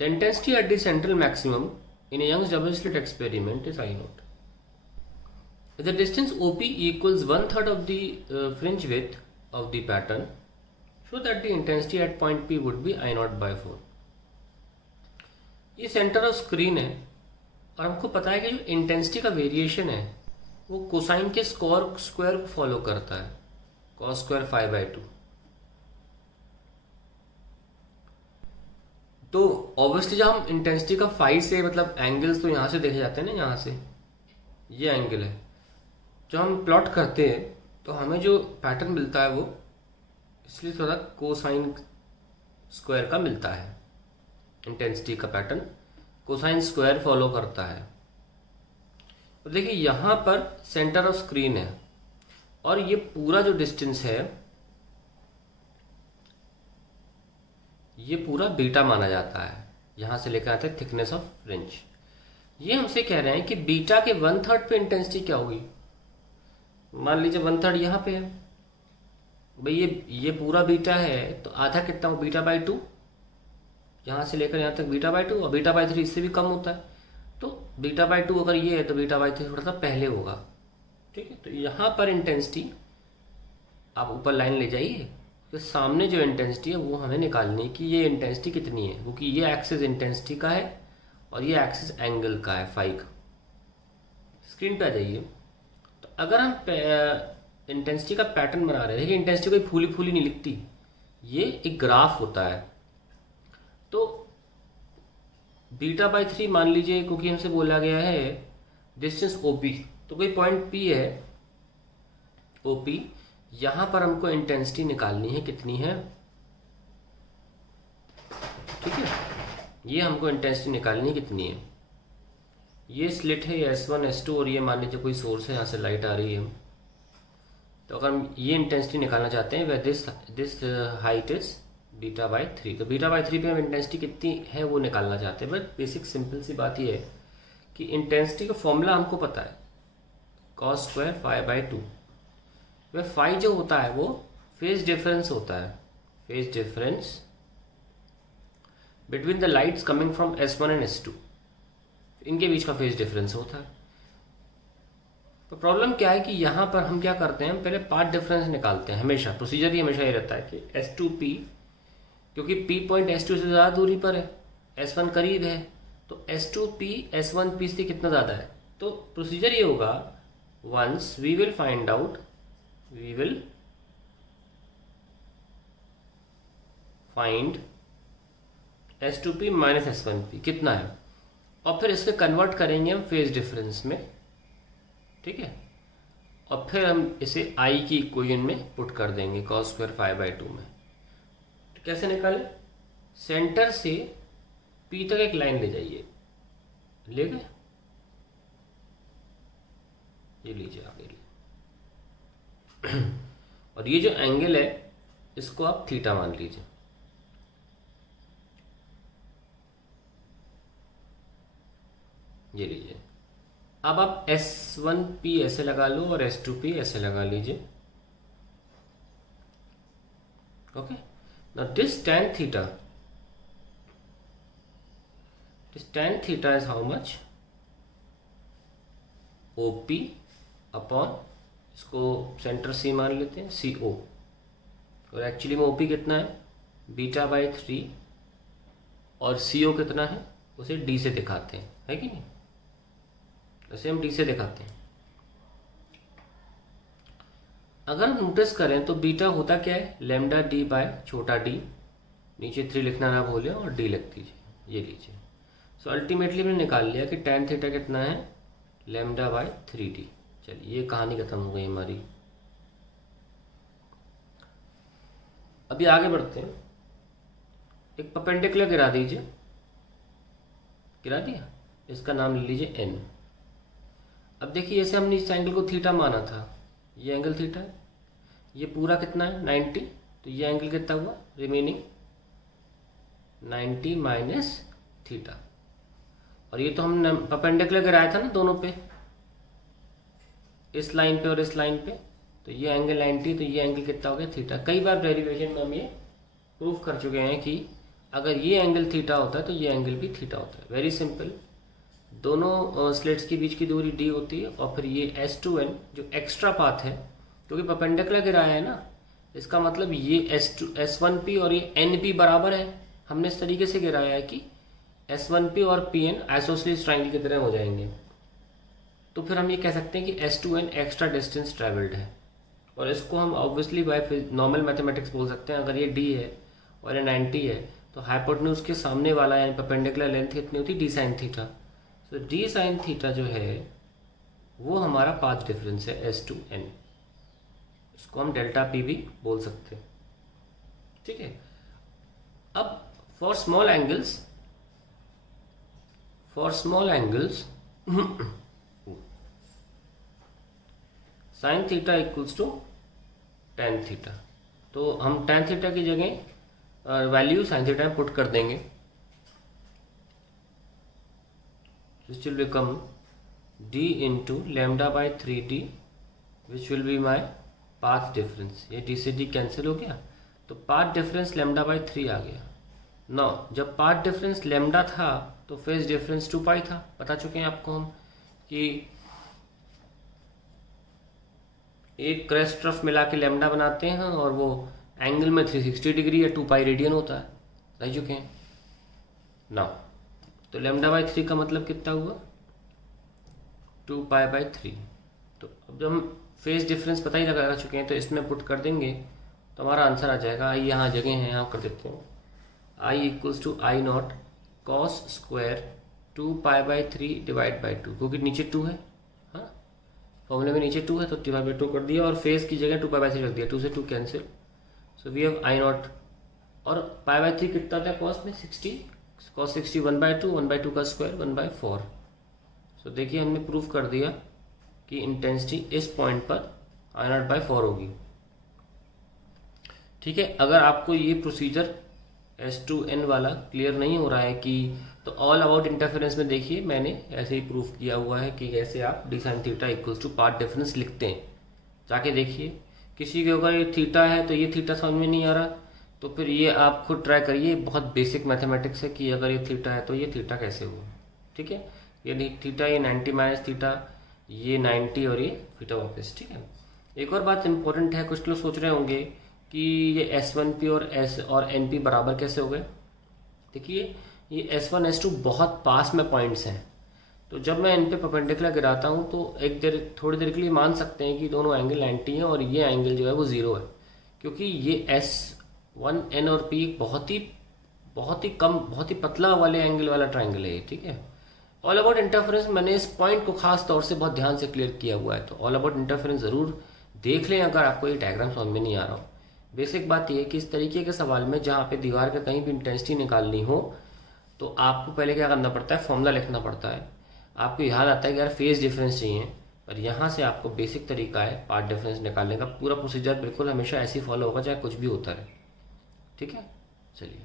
The intensity at the central maximum in a Young's double slit experiment is I naught. If the distance OP equals 1/3 of the fringe width of the pattern, show that the intensity at point P would be I naught by 4. ये centre of screen है और हमको पता है कि जो intensity का variation है वो कोसाइन के स्क्वायर को फॉलो करता है, cos स्क्वायर 5/2. तो ऑब्वियसली जब हम इंटेंसिटी का फाई से मतलब एंगल्स तो यहाँ से देखे जाते हैं ना, यहाँ से ये एंगल है, जब हम प्लॉट करते हैं तो हमें जो पैटर्न मिलता है वो इसलिए थोड़ा कोसाइन स्क्वायर का मिलता है. इंटेंसिटी का पैटर्न कोसाइन स्क्वायर फॉलो करता है. तो देखिए यहाँ पर सेंटर ऑफ स्क्रीन है और ये पूरा जो डिस्टेंस है ये पूरा बीटा माना जाता है. यहाँ से लेकर आते हैं थिकनेस ऑफ फ्रिंज. ये हमसे कह रहे हैं कि बीटा के 1/3 पे इंटेंसिटी क्या होगी. मान लीजिए 1/3 यहाँ पे है भाई, ये पूरा बीटा है तो आधा कितना हो, बीटा बाई 2. यहाँ से लेकर यहाँ तक बीटा बाई 2 और बीटा बाई 3 इससे भी कम होता है. तो बीटा बाई 2 अगर ये है तो बीटा बाई 3 थोड़ा सा पहले होगा. ठीक है, तो यहाँ पर इंटेंसिटी आप ऊपर लाइन ले जाइए तो सामने जो इंटेंसिटी है वो हमें निकालनी है कि ये इंटेंसिटी कितनी है, क्योंकि ये एक्सिस इंटेंसिटी का है और ये एक्सिस एंगल का है फाई का. स्क्रीन पे आ जाइए. तो अगर हम इंटेंसिटी का पैटर्न बना रहे हैं, देखिए इंटेंसिटी कोई फूली फूली नहीं लिखती, ये एक ग्राफ होता है. तो बीटा बाई 3 मान लीजिए, क्योंकि हमसे बोला गया है डिस्टेंस ओपी, तो कोई पॉइंट पी है ओपी, यहां पर हमको इंटेंसिटी निकालनी है कितनी है. ठीक है, ये हमको इंटेंसिटी निकालनी कितनी है. ये स्लिट है S1 S2 और ये मान लीजिए कोई सोर्स है, यहाँ से लाइट आ रही है. तो अगर हम ये इंटेंसिटी निकालना चाहते हैं, वह this height is beta by 3, तो बीटा बाई 3 पे हम इंटेंसिटी कितनी है वो निकालना चाहते हैं. बट बेसिक सिंपल सी बात ये है कि इंटेंसिटी का फॉर्मूला हमको पता है, cos स्क्वायर 5/2. वह फाई जो होता है वो फेज डिफरेंस होता है, phase difference between the lights coming from S1 and S2, इनके बीच का फेज डिफरेंस होता है. तो प्रॉब्लम क्या है कि यहाँ पर हम क्या करते हैं, हम पहले पाथ डिफरेंस निकालते हैं. हमेशा प्रोसीजर ही हमेशा ये रहता है कि S2P, क्योंकि P पॉइंट S2 से ज़्यादा दूरी पर है, S1 करीब है, तो S2P S1P से कितना ज़्यादा है. तो प्रोसीजर ये होगा, once we will find out, we will find S2P minus S1P कितना है, और फिर इससे कन्वर्ट करेंगे हम फेज डिफरेंस में. ठीक है, और फिर हम इसे I की इक्वेशन में पुट कर देंगे cos स्क्वायर 5/2 में. तो कैसे निकालें, सेंटर से P तक एक लाइन ले जाइए, ले गए, ये लीजिए आगे और ये जो एंगल है इसको आप थीटा मान लीजिए. ये लीजिए. अब आप S1P ऐसे लगा लो और S2P ऐसे लगा लीजिए. Okay, now this tan theta is how much, OP upon, इसको सेंटर C मान लेते हैं, CO, और एक्चुअली में OP कितना है, बीटा बाई 3, और CO कितना है उसे D से दिखाते हैं, है कि नहीं, वैसे हम D से दिखाते हैं. अगर हम नोटिस करें तो बीटा होता क्या है, लैम्डा D बाय छोटा d, नीचे 3 लिखना ना भूलें और D लिख दीजिए. ये लीजिए. सो अल्टीमेटली मैंने निकाल लिया कि tan थीटा कितना है, लैम्डा बाय 3d. चलिए ये कहानी खत्म हो गई हमारी. अभी आगे बढ़ते हैं. एक परपेंडिकुलर गिरा दीजिए, गिरा दिया, इसका नाम ले लीजिए n. अब देखिए जैसे हमने इस एंगल को थीटा माना था, ये एंगल थीटा है, ये पूरा कितना है 90, तो ये एंगल कितना हुआ रिमेनिंग 90 माइनस थीटा. और ये तो हमने परपेंडिकुलर गिराया था ना दोनों पे, इस लाइन पे और इस लाइन पे, तो ये एंगल 90, तो ये एंगल कितना हो गया थीटा. कई बार डेरिवेशन में हम ये प्रूफ कर चुके हैं कि अगर ये एंगल थीटा होता है तो ये एंगल भी थीटा होता है। Very simple. दोनों स्लिट्स के बीच की दूरी d होती है और फिर ये S2n जो एक्स्ट्रा पाथ है क्योंकि परपेंडिकुलर गिराया है ना, इसका मतलब ये S1p और ये NP बराबर है। हमने इस तरीके से गिराया है कि S1p और PN आइसोसेलेस ट्रायंगल की तरह हो जाएंगे। तो फिर हम ये कह सकते हैं कि S2n एक्स्ट्रा डिस्टेंस ट्रेवल्ड है और इसको हम ऑब्वियसली बाय नॉर्मल मैथमेटिक्स बोल सकते हैं। अगर ये d है और ये 90 है तो हाइपोटेन्यूज के सामने वाला यानी परपेंडिकुलर लेंथ कितनी होती है, d sin थीटा। तो d sin थीटा जो है वो हमारा पाथ डिफरेंस है S2n। इसको हम डेल्टा p भी बोल सकते हैं। ठीक है। अब for small angles sine theta equals to tan theta. तो हम टेन थीटा की जगह वैल्यू साइन थीटा में पुट कर देंगे। This will become d into lambda by 3d which will be my path difference. ये d से d कैंसिल हो गया तो पाथ डिफरेंस लेमडा बाई 3 आ गया। नौ जब पाथ डिफरेंस लेमडा था तो फेज डिफरेंस 2 पाई था। बता चुके हैं आपको हम कि एक क्रेस्ट रफ मिला के लेमडा बनाते हैं और वो एंगल में 360 डिग्री या 2 पाई रेडियन होता है। समझ चुके हैं ना। तो लेमडा बाई 3 का मतलब कितना हुआ, 2 पाई बाई 3। तो अब जब हम फेज डिफरेंस पता ही लगा चुके हैं तो इसमें पुट कर देंगे तो हमारा आंसर आ जाएगा। आई यहाँ जगह है, यहाँ कर देते हैं। I equals to I naught cos square 2 pi by 3 divide by 2, क्योंकि नीचे 2 है। हाँ, फॉर्मूले में नीचे 2 है तो डिवाइड बाई 2 कर दिया और फेज की जगह 2 पाई बाई 3 रख दिया। 2 से 2 cancel. So we have I not और पाई बाई 3 कितना था कॉस में, 60। कॉस 60 1/2, 1/2 का स्क्वायर 1/4। सो देखिए हमने प्रूफ कर दिया कि इंटेंसिटी इस पॉइंट पर आई नॉट बाई 4 होगी। ठीक है। अगर आपको ये प्रोसीजर S2n वाला क्लियर नहीं हो रहा है कि तो ऑल अबाउट इंटरफेरेंस में देखिए मैंने ऐसे ही प्रूफ किया हुआ है कि कैसे आप d sin theta equals to path difference लिखते हैं। जाके देखिए। किसी के अगर ये थीटा है तो ये थीटा समझ में नहीं आ रहा तो फिर ये आप खुद ट्राई करिए। बहुत बेसिक मैथमेटिक्स है कि अगर ये थीटा है तो ये थीटा कैसे हुआ। ठीक है। ये थीटा, ये 90 माइनस थीटा, ये 90 और ये थीटा वापस। ठीक है। एक और बात इंपॉर्टेंट है, कुछ लोग सोच रहे होंगे कि ये S1p और NP बराबर कैसे हो गए। देखिए ये S1 S2 बहुत पास में पॉइंट्स हैं तो जब मैं इन पे परपेंडिकुलर गिराता हूँ तो थोड़ी देर के लिए मान सकते हैं कि दोनों एंगल 90 हैं और ये एंगल जो है वो 0 है, क्योंकि ये S1n और P बहुत ही कम, बहुत ही पतला वाले एंगल वाला ट्राइंगल है। ठीक है। ऑल अबाउट इंटरफेरेंस मैंने इस पॉइंट को खास तौर से बहुत ध्यान से क्लियर किया हुआ है, तो ऑल अबाउट इंटरफेरेंस जरूर देख लें अगर आपको ये डायग्राम समझ में नहीं आ रहा हो। बेसिक बात यह है कि इस तरीके के सवाल में जहाँ पे दीवार पे कहीं भी इंटेंसिटी निकालनी हो तो आपको पहले क्या करना पड़ता है, फॉर्मूला लिखना पड़ता है। आपको याद आता है कि यार फेज डिफरेंस चाहिए, पर यहाँ से आपको बेसिक तरीका है पाथ डिफरेंस निकालने का। पूरा प्रोसीजर बिल्कुल हमेशा ऐसे ही फॉलो होगा चाहे कुछ भी होता रहे। ठीक है। चलिए।